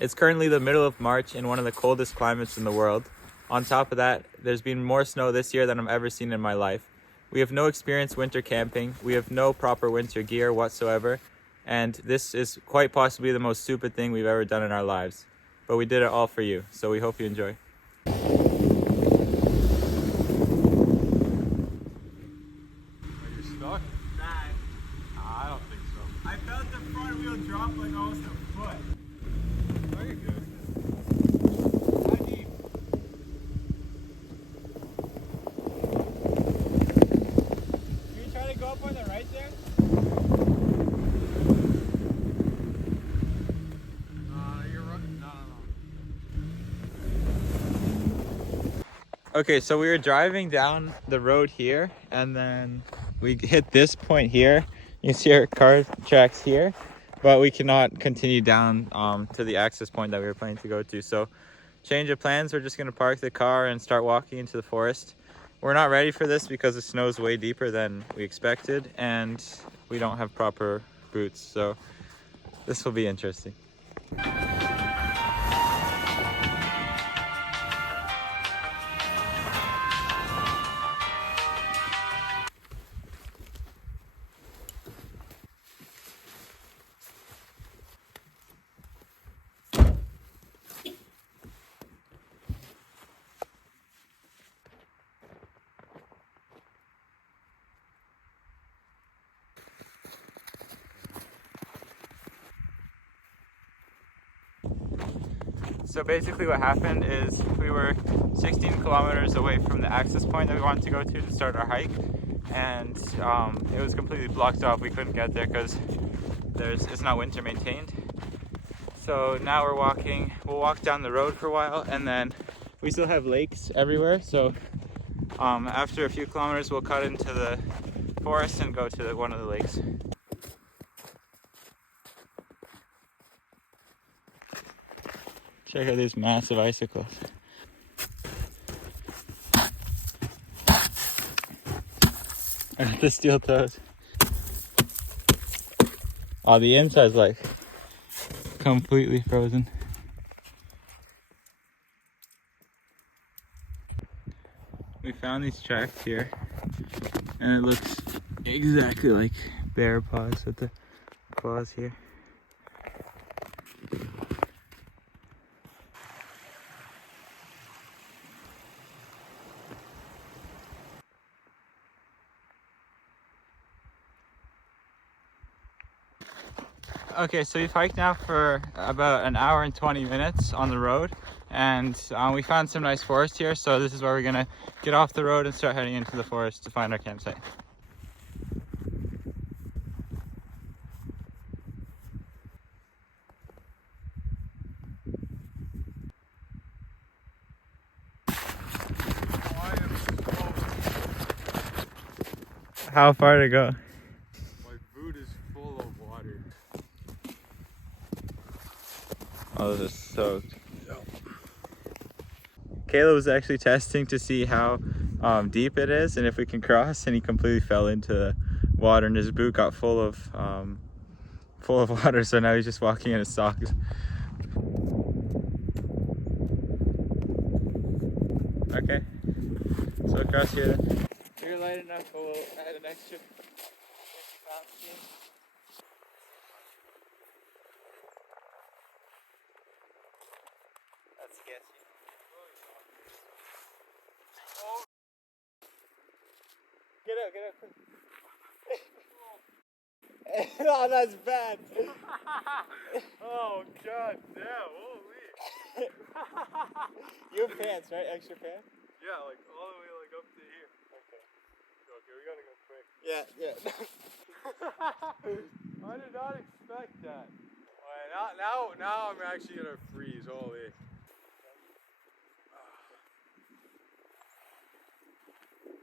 It's currently the middle of March in one of the coldest climates in the world. On top of that, there's been more snow this year than I've ever seen in my life. We have no experience winter camping, we have no proper winter gear whatsoever, and this is quite possibly the most stupid thing we've ever done in our lives. But we did it all for you, so we hope you enjoy. Stuck? Nah, I don't think so. I felt the front wheel drop like almost a foot. Oh, you're good. How deep? Can you try to go up on the right there? You're right. No. Okay, so we were driving down the road here, and then we hit this point here. You see our car tracks here, but we cannot continue down to the access point that we were planning to go to. So, change of plans. We're just gonna park the car and start walking into the forest. We're not ready for this because the snow is way deeper than we expected, and we don't have proper boots. So, this will be interesting. So basically what happened is we were 16 kilometers away from the access point that we wanted to go to start our hike, and it was completely blocked off. We couldn't get there because it's not winter maintained. So now we're walking. We'll walk down the road for a while, and then we still have lakes everywhere. So after a few kilometers, we'll cut into the forest and go to one of the lakes. Check out these massive icicles. I got the steel toes. Oh, the inside's like completely frozen. We found these tracks here, and it looks exactly like bear paws with the claws here. Okay, so we've hiked now for about an hour and 20 minutes on the road, and we found some nice forest here, so this is where we're gonna get off the road and start heading into the forest to find our campsite. How far to go? My boot is full of water. Oh, this is soaked. Caleb was actually testing to see how deep it is and if we can cross, and he completely fell into the water and his boot got full of water, so now he's just walking in his socks. Okay, so across here then. If you're light enough, we'll add an extra 50 pounds to you. That's sketchy. Oh, Get out, quick. Oh, that's bad. oh god damn, holy. You have pants, right? Extra pants? Yeah, like all the way like up to here. Okay, we gotta go quick. Yeah. I did not expect that. Alright, now I'm actually gonna freeze, holy.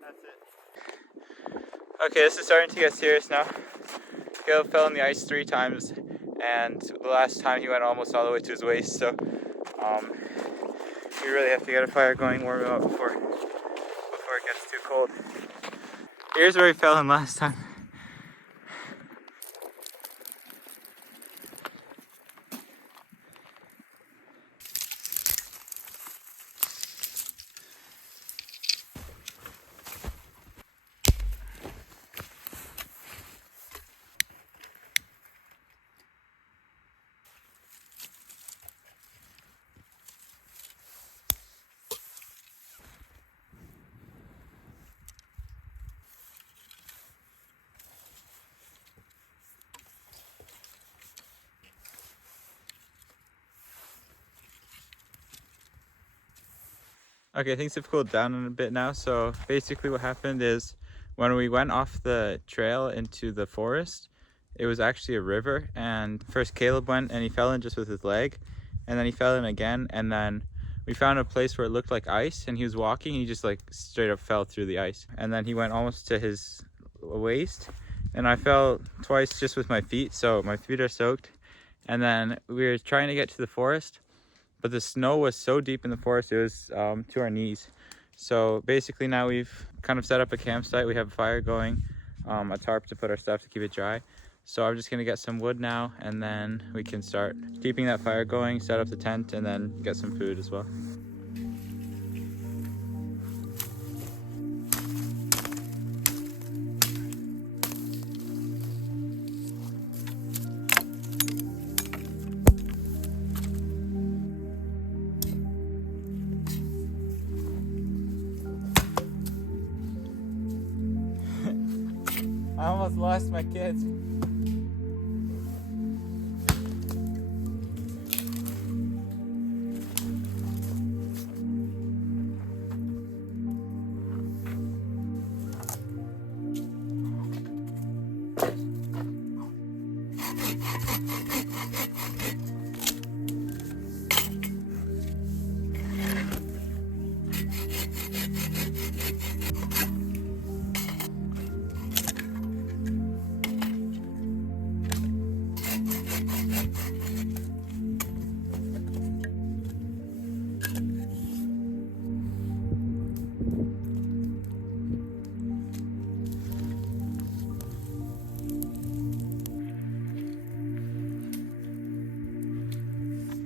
That's it. Okay, this is starting to get serious now. Caleb fell in the ice 3 times, and the last time he went almost all the way to his waist, so we really have to get a fire going, warm him up before it gets too cold. Here's where he fell in last time. Okay, things have cooled down a bit now. So basically what happened is when we went off the trail into the forest, it was actually a river, and first Caleb went and he fell in just with his leg, and then he fell in again, and then we found a place where it looked like ice, and he was walking and he just like straight up fell through the ice, and then he went almost to his waist, and I fell twice just with my feet, so my feet are soaked. And then we were trying to get to the forest, but the snow was so deep in the forest, it was to our knees. So basically now we've kind of set up a campsite. We have a fire going, a tarp to put our stuff to keep it dry. So I'm just gonna get some wood now, and then we can start keeping that fire going, set up the tent, and then get some food as well. I almost lost my kids.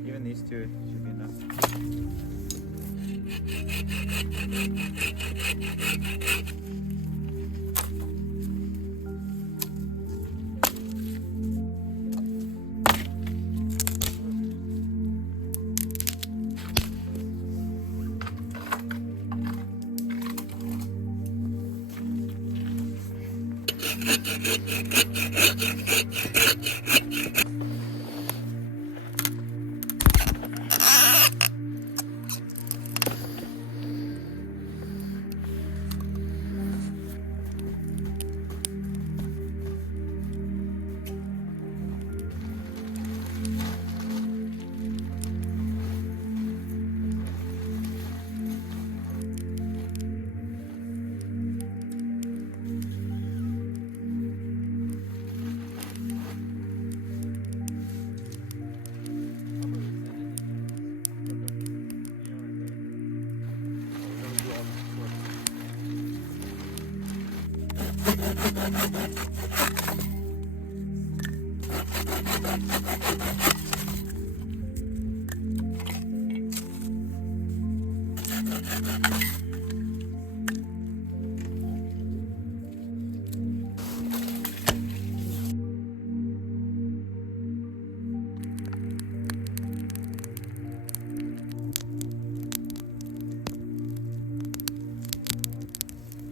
Even these two should be enough.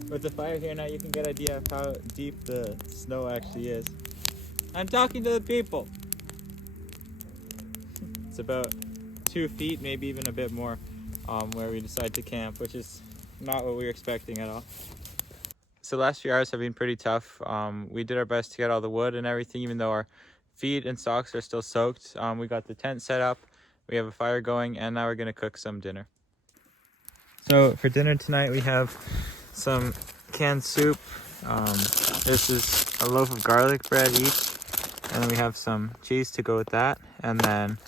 With the fire here now, you can get an idea of how deep the snow actually is. I'm talking to the people. It's about 2 feet, maybe even a bit more, where we decide to camp, which is not what we were expecting at all. So the last few hours have been pretty tough. We did our best to get all the wood and everything, even though our feet and socks are still soaked. We got the tent set up, we have a fire going, and now we're gonna cook some dinner. So for dinner tonight, we have some canned soup. This is a loaf of garlic bread each, and then we have some cheese to go with that, and then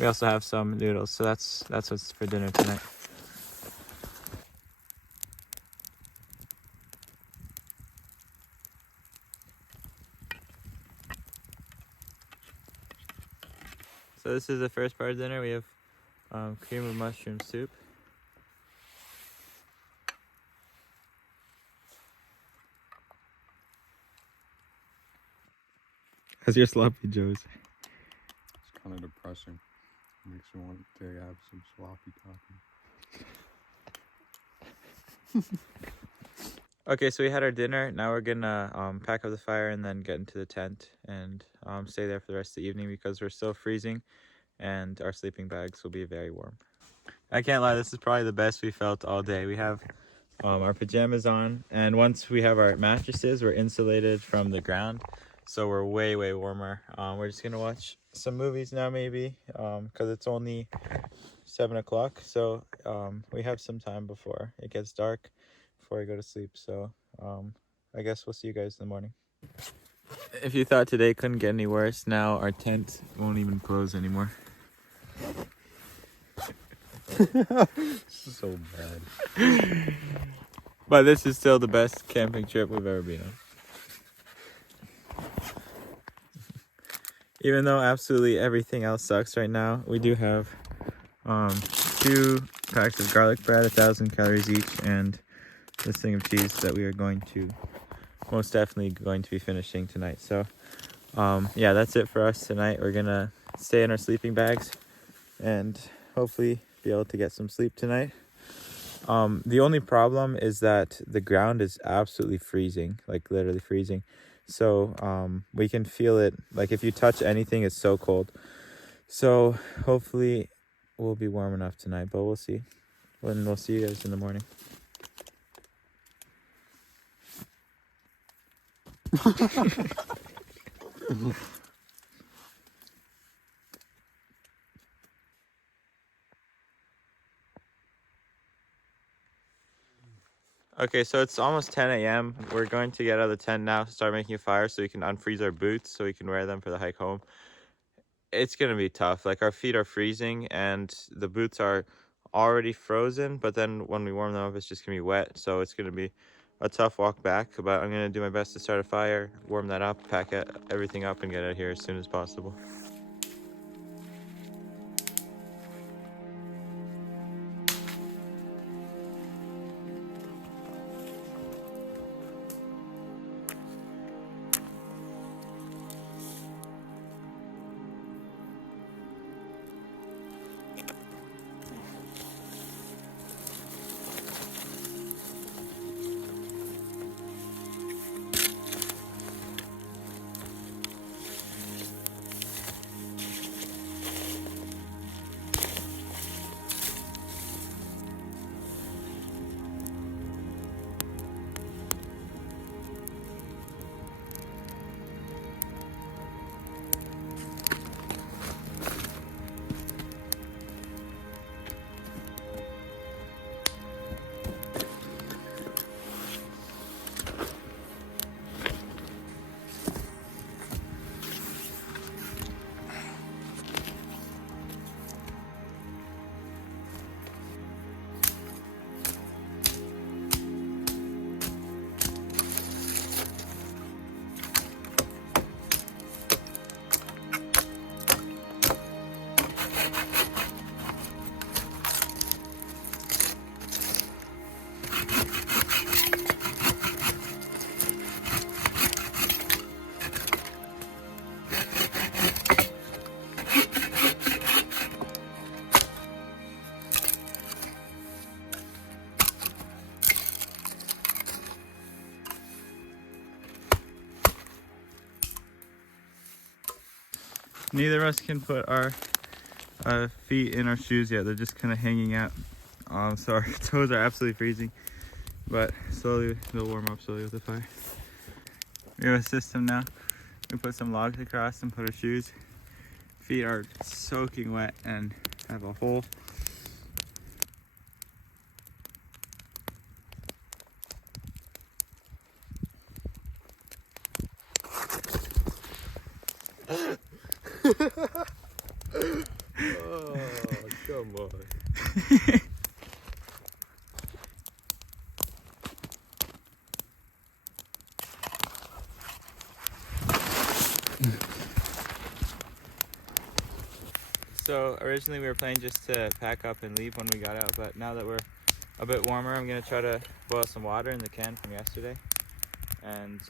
we also have some noodles. So that's what's for dinner tonight. So this is the first part of dinner. We have cream of mushroom soup. How's your sloppy joes? It's kind of depressing. Makes me want to have some sloppy topping. Okay, so we had our dinner. Now we're gonna pack up the fire and then get into the tent and stay there for the rest of the evening because we're still freezing and our sleeping bags will be very warm. I can't lie, this is probably the best we felt all day. We have our pajamas on, and once we have our mattresses, we're insulated from the ground, so we're way warmer. We're just gonna watch some movies now, maybe, because it's only 7 o'clock, so we have some time before it gets dark, before I go to sleep. So I guess we'll see you guys in the morning. If you thought today couldn't get any worse, now our tent won't even close anymore. So bad. But this is still the best camping trip we've ever been on. Even though absolutely everything else sucks right now, we do have 2 packs of garlic bread, 1,000 calories each, and this thing of cheese that we are most definitely going to be finishing tonight. So yeah, that's it for us tonight. We're gonna stay in our sleeping bags and hopefully be able to get some sleep tonight. The only problem is that the ground is absolutely freezing, like literally freezing. So we can feel it, like if you touch anything, it's so cold. So hopefully we'll be warm enough tonight, but we'll see. And we'll see you guys in the morning. Okay, so it's almost 10 a.m. We're going to get out of the tent now, start making a fire so we can unfreeze our boots so we can wear them for the hike home. It's gonna be tough. Like, our feet are freezing and the boots are already frozen, but then when we warm them up, it's just gonna be wet. So it's gonna be a tough walk back, but I'm gonna do my best to start a fire, warm that up, pack everything up, and get out of here as soon as possible. Neither of us can put our feet in our shoes yet. They're just kind of hanging out. So our toes are absolutely freezing, but slowly they'll warm up slowly with the fire. We have a system now. We put some logs across and put our shoes. Feet are soaking wet and have a hole. Oh, come on. So originally we were planning just to pack up and leave when we got out, but now that we're a bit warmer, I'm gonna try to boil some water in the can from yesterday. And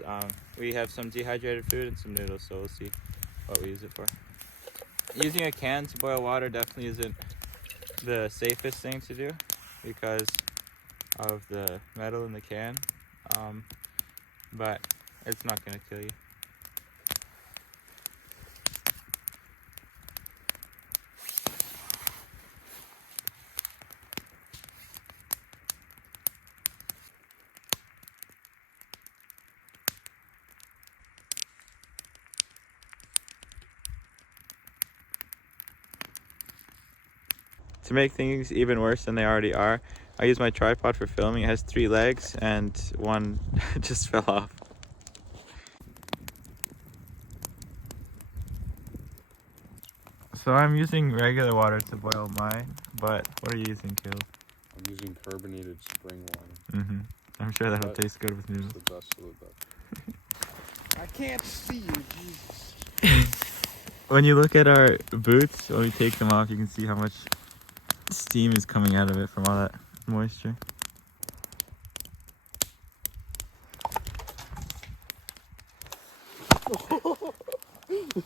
we have some dehydrated food and some noodles, so we'll see what we use it for. Using a can to boil water definitely isn't the safest thing to do because of the metal in the can, but it's not gonna kill you. to make things even worse than they already are, I use my tripod for filming. It has 3 legs and one just fell off. So I'm using regular water to boil mine, but what are you using, Caleb? I'm using carbonated spring water. I'm sure that'll taste good with noodles. It's the best of the best. I can't see you, Jesus. When you look at our boots, when we take them off, you can see how much steam is coming out of it from all that moisture.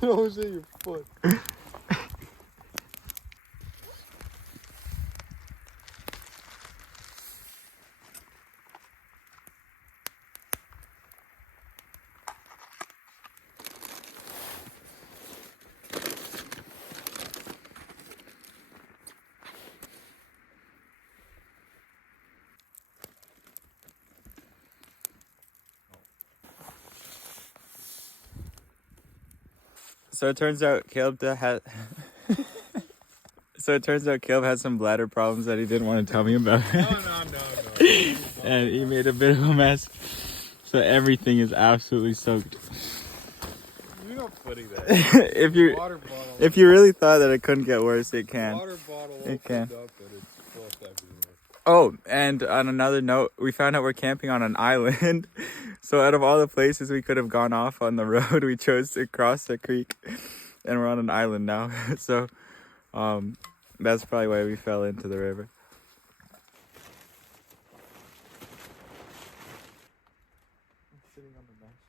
You always hit your foot. So it turns out Caleb had some bladder problems that he didn't want to tell me about. No. And he made a bit of a mess. So everything is absolutely soaked. You're not putting that. If you really thought that it couldn't get worse, it can. Water bottle It can. opened up and it's full everywhere. Oh, and on another note, we found out we're camping on an island. So out of all the places we could have gone off on the road, we chose to cross the creek, and we're on an island now. So that's probably why we fell into the river. I'm sitting on the bench.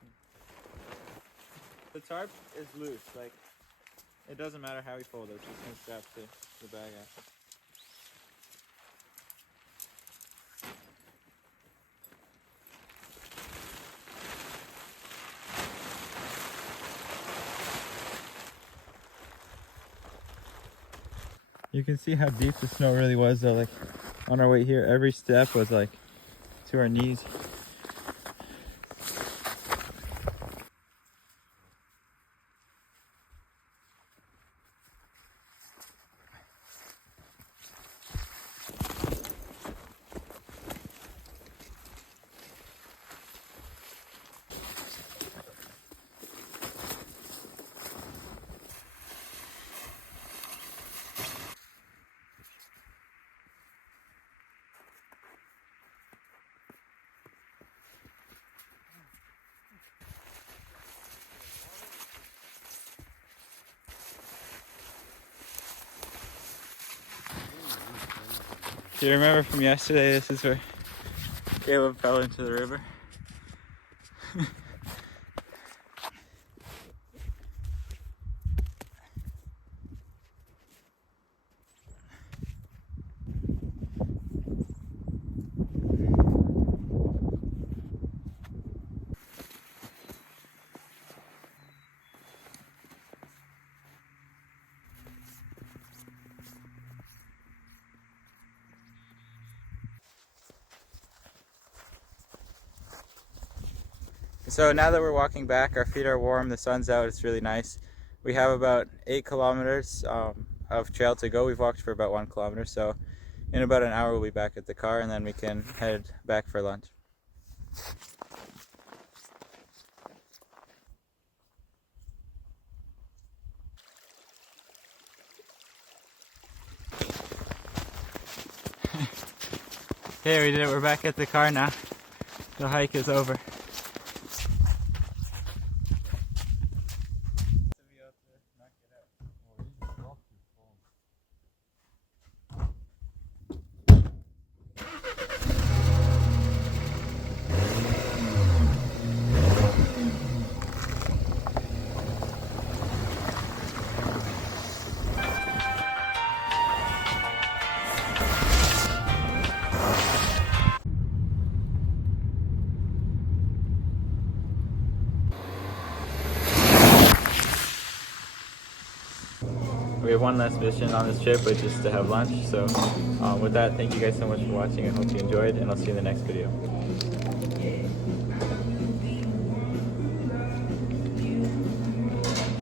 The tarp is loose, like it doesn't matter how we fold it, it's just gonna strap to the bag after. You can see how deep the snow really was though, like on our way here, every step was like to our knees. Do you remember from yesterday, this is where Caleb fell into the river? So now that we're walking back, our feet are warm, the sun's out, it's really nice. We have about 8 kilometers of trail to go. We've walked for about 1 kilometer, so in about an hour we'll be back at the car and then we can head back for lunch. Okay, we did it. We're back at the car now. The hike is over. We have one last mission on this trip, which is to have lunch. So with that, thank you guys so much for watching. I hope you enjoyed, and I'll see you in the next video.